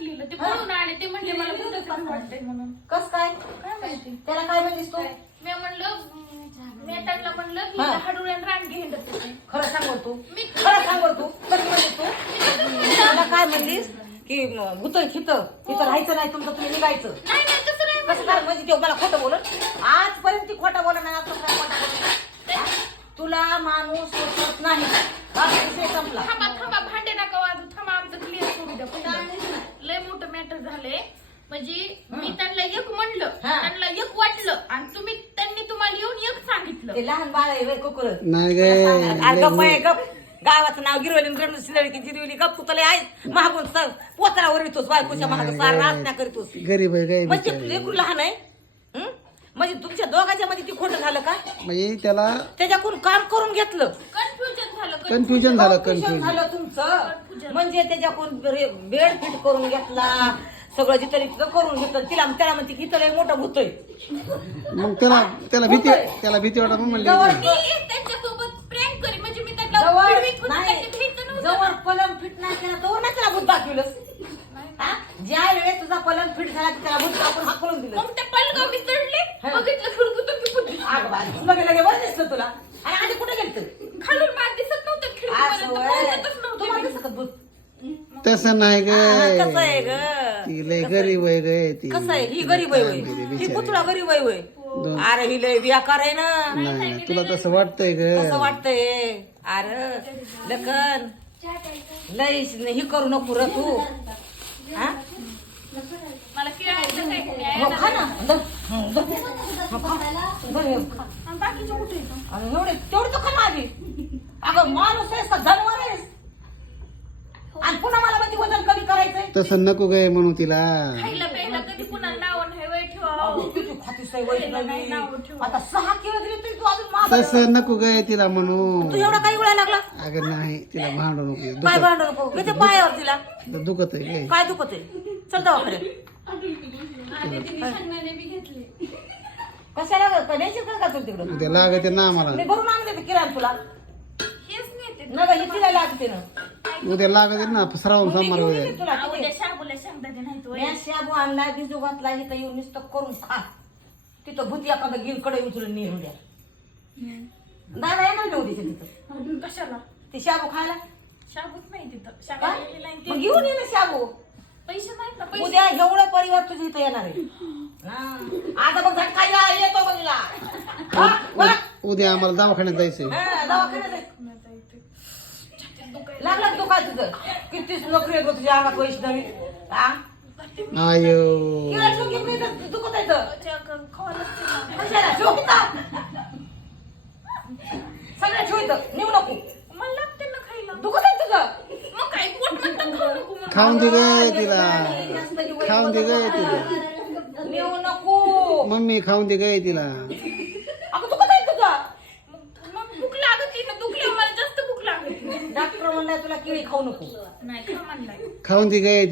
टाकलेलं ते पळून आले ते म्हणले मला भूताचं वाटतंय म्हणून? कस काय? काय माहिती? त्याला काय म्हणलीस तू? मी म्हणलं मी त्यांना म्हणलं की हा. हाडुळ्यान रान घेऊन खरं सांग बरं तू? मी खरं सांग बरं तू? कशी म्हणलीस तू? त्याला काय म्हणलीस? की भूत हिथं तिथं राहायचं नाही तुमचं तुम्ही निघायचं. नाही नाही तसं नाही कसं काय म्हणजे ते मला खोटं बोलत आजपर्यंत ती खोटं बोलत नाही आता काय खोटं बोलत हा? तुला माणूस ओळखत नाही. म्हणजे मी त्यांना एक म्हणलं हा. त्यांना एक वाटलं आणि तुम्ही त्यांनी तुम्हाला येऊन एक सांगितलं. ते लहान बाळ आहे कुकर. नाही गे. गप आहे गप गावाचं नाव गिरवली गणपती शिलडकी जिरवली गप तू तुला आहे महागून सर पोतळावर येतोस बायकोच्या महाग सार नाचण्या करतोस. गरीब आहे काय म्हणजे बिचारी. लेकरू लहान आहे हं? म्हणजे तुमच्या दोघांच्या मध्ये ती खोटं झालं का? म्हणजे त्याला त्याच्याकडून काम करून घेतलं. कन्फ्युजन झालं कन्फ्युजन झालं Confusion कन्फ्युजन झालं तुमचं. म्हणजे त्याच्याकडून बेड फिट करून घेतला. सगळं जिथं तिथं करून घेतलं. तिला त्याला म्हणते की इथं लय मोठं भूत आहे. मग त्याला त्याला भीती त्याला भीती वाटत जवळ मी त्यांच्यासोबत म्हणजे मी त्यांना जवळ होते, नाही. नव्हतं. जवळ पलंग फिट नाही केला तोवर नाही त्याला भूत दाखवलं. हा? ज्या वेळेस तुझा पलंग फिट झाला की त्याला भूत आपण हाकलून दिलं. मग ते पलगाव मी चढले हा. बघितलं खिडकीतून मी कुठे आग बाग. लगे लगे बरं दिसलं तुला. आणि आधी कुठे गेलत? खालून मात दिसत नव्हतं असं खिडकीपर्यंत वय. पोहोचतच नव्हते तुम्हाला मी. दिसत का भूत? तसं नाही हा, कसं आहे ग ग. ती लय गरीब आहे ग ती कसं आहे? ही गरीब आहे बिचारी, ही बिचारी. पुतळा गरीब आहे वय अरे ही लय बियाकार आहे ना. नाही नाही तुला तसं वाटतंय कसं ग वाटतंय. अरे लखन. लय ही करू नको र तू. हा? मला किरायचं काय काय? मग खा ना. दर. हं, दर. मग खा. दर हे खा. आणि बाकीचं कुठे? येतं? आणि एवढे तेवढे तर खा ना आधी. अगं माणूस आहेस का? जनावर आहेस आणि पुन्हा मला म्हणजे वजन कमी करायचंय तसं नको गे म्हणून तिला. खायला प्यायला कधी पुन्हा नाव नाही वय ठेवा अगं, किती खातीस आहे वैष्णवी. नाही, नाव ठेवा. आता सहा किलो दिली तरी तू अजून मागं तसं नको गे तिला तू म्हणून एवढा काही वेळा लागला? अगं नाही तिला भांडू नको. काय दुखत भांडू नको? पायावर तिला दुखत आहे काय काय दुखत आहे? चल दवाखान्यात. कशाला ग? का न्यायची का तू तिकडं? उद्या लागते ना आम्हाला. मी भरून आणून देते किराणा तुला. हेच नेते. न ग ही तिला लागते ना. उद्या लागते ना श्रावण सोमवार उद्या तुला उद्या किती? शाबूला शेंगदाणे नाहीत वय. मी शाबू आणला घातला इथं येऊन नुसतं करून खा तिथं भूती एखादं गिरकडे उचलून द्या दादा येणार ना उद्याच्या तिथं कशाला ते शाबू खायला शाबूच नाही तिथं का? शाबू नाही मग ते. घेऊन ये ना शाबू पैसे नाहीत ना पैसे उद्या एवढं परिवार तुझ्या इथं येणार आहे हा. आता बघ येतो बघला हा, वा. उद्या आम्हाला दवाखान्यात जायचंय हा, दवाखान्यात आहे. लागला दुखा तुझं. कितीच नोकरी आहे गं तुझ्या अंगात वैष्णवी? हा आयो. किडा ठेवून घेत नाही तर दुखत आहे तर. त्या क- खावं लागतं. ना. कशाला ठेव इथं. सगळं ठेव इथं. नेऊ नको. दुखत आहे तुझं. खाऊन दे ग तिला. खाऊन दे ग तिला. नेऊ नको. मम्मी खाऊन दे ग तिला. डॉक्टर म्हणला तुला केळी खाऊ नको. नाही खाऊन ती काय